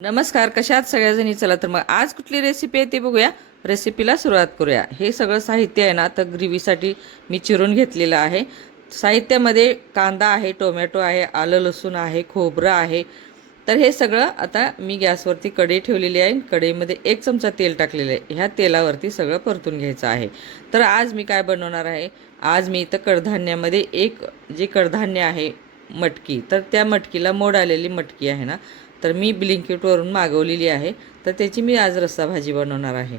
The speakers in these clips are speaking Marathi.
नमस्कार, कशा आहात सगळ्याजणी? चला तर मग आज कुठली रेसिपी आहे ते बघूया. रेसिपीला सुरुवात करूया. हे सगळं साहित्य आहे ना, तर ग्रेव्हीसाठी मी चिरून घेतलेलं आहे. साहित्यामध्ये कांदा आहे, टोमॅटो आहे, आलं लसूण आहे, खोबरं आहे. तर हे सगळं आता मी गॅसवरती कढई ठेवलेली आहे. कढईमध्ये 1 चमचा तेल टाकलेलं आहे. ह्या तेलावरती सगळं परतून घ्यायचं आहे. तर आज मी काय बनवणार आहे, आज मी इथं कडधान्यामध्ये जे कडधान्य आहे मटकी, तर त्या मटकीला मोड आलेली मटकी आहे ना, तर मी ब्लिंकिटवरून मागवलेली आहे. तर त्याची मी आज रस्सा भाजी बनवणार आहे.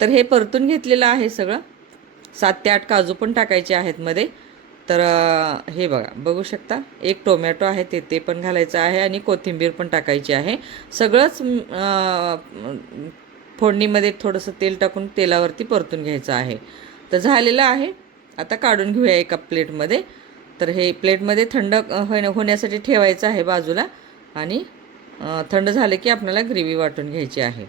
तर हे परतून घेतलेलं आहे सगळं. 7 ते 8 काजू पण टाकायचे आहेत मध्ये. तर हे बघा, बघू शकता, एक टोमॅटो आहे ते पण घालायचं आहे आणि कोथिंबीर पण टाकायची आहे. सगळंच फोडणीमध्ये थोडंसं तेल टाकून तेलावरती परतून घ्यायचं आहे. तर झालेलं आहे. आता काढून घेऊया एका प्लेटमध्ये. तर हे प्लेटमध्ये थंड होण्यासाठी ठेवायचं आहे बाजूला. आणि थंड झालं की आपल्याला ग्रेव्ही वाटून घ्यायची आहे.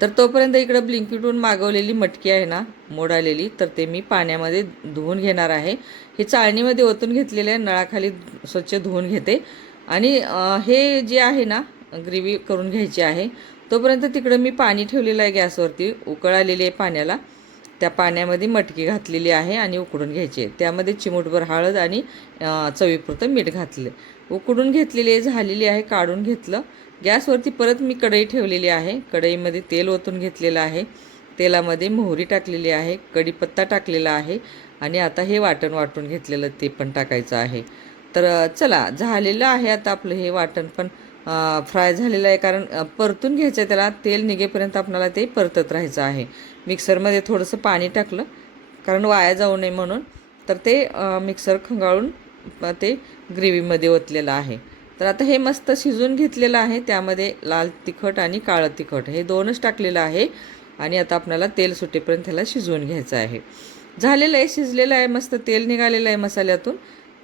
तर तोपर्यंत इकडं ब्लिंकिटून मागवलेली मटकी आहे ना, मोड आलेली, तर ते मी पाण्यामध्ये धुवून घेणार आहे. हे चाळणीमध्ये ओतून घेतलेले आहे, नळाखाली स्वच्छ धुवून घेते. आणि हे जे आहे ना, ग्रेव्ही करून घ्यायची आहे. तोपर्यंत तिकडं मी पाणी ठेवलेलं आहे गॅसवरती, उकळ आलेली आहे पाण्याला. त्या पाण्यामध्ये मटकी घातलेली आहे आणि उकडून घ्यायची आहे. त्यामध्ये चिमूटभर हळद आणि चवीपुरतं मीठ घातले. उकडून घेतलेली झालेली आहे, काढून घेतलं. गॅसवरती परत मी कढई ठेवलेली आहे. कढईमध्ये तेल ओतून घेतलेलं आहे. तेलामध्ये मोहरी टाकलेली आहे, कढीपत्ता टाकलेला आहे आणि आता हे वाटण वाटून घेतलेलं ते पण टाकायचं आहे. तर चला, झालेलं आहे आता आपलं हे वाटण पण फ्राय झालेलं आहे. कारण परतून घ्यायचं आहे त्याला, तेल निघेपर्यंत आपल्याला ते परतत राहायचं आहे. मिक्सरमध्ये थोडंसं पाणी टाकलं कारण वाया जाऊ नये म्हणून. तर ते मिक्सर खंगाळून ते ग्रेव्हीमध्ये ओतलेलं आहे. तर आता हे मस्त शिजून घेतलेलं आहे. त्यामध्ये लाल तिखट आणि काळं तिखट हे दोनच टाकलेलं आहे. आणि आता आपल्याला तेल सुटेपर्यंत त्याला शिजवून घ्यायचं आहे. झालेलं आहे, शिजलेलं आहे, मस्त तेल निघालेलं आहे मसाल्यातून.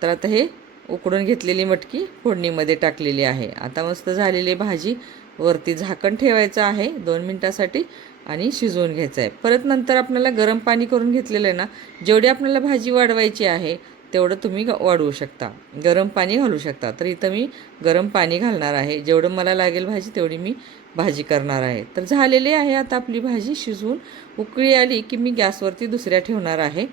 तर आता हे उकडून घेतलेली मटकी फोडणीमध्ये टाकलेली आहे. आता मस्त झालेली भाजी, वरती झाकण ठेवायचं आहे 2 मिनटासाठी आणि शिजवून घ्यायचं आहे. परत नंतर आपल्याला गरम पाणी करून घेतलेलं आहे ना, जेवढी आपल्याला भाजी वाढवायची आहे तेवढं तुम्ही वाढवू शकता, गरम पाणी घालू शकता. तर इथं मी गरम पाणी घालणार आहे. जेवढं मला लागेल भाजी तेवढी मी भाजी करणार आहे. तर झालेली आहे आता आपली भाजी शिजवून. उकळी आली की मी गॅसवरती दुसऱ्या ठेवणार आहे.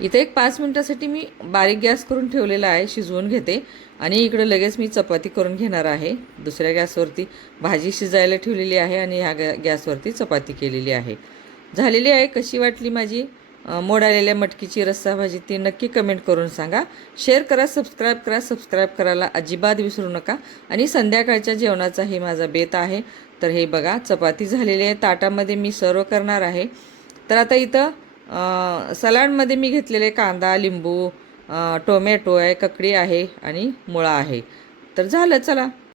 इथे एक 5 मिनटासाठी मी बारीक गॅस करून ठेवलेला आहे, शिजवून घेते. आणि इकडं लगेच मी चपाती करून घेणार आहे. दुसऱ्या गॅसवरती भाजी शिजायला ठेवलेली आहे आणि ह्या गॅसवरती चपाती केलेली आहे. झालेली आहे. कशी वाटली माझी मोड आलेल्या मटकीची रस्सा भाजी ती नक्की कमेंट करून सांगा. शेअर करा, सबस्क्राईब करा. सबस्क्राईब करायला अजिबात विसरू नका. आणि संध्याकाळच्या जेवणाचा हे माझा बेत आहे. तर हे बघा, चपाती झालेली आहे, ताटामध्ये मी सर्व करणार आहे. तर आता इथं सलाडमध्ये मी घेतलेले कांदा, लिंबू, टोमॅटो आहे, ककडी आहे आणि मुळा आहे. तर झालं, चला.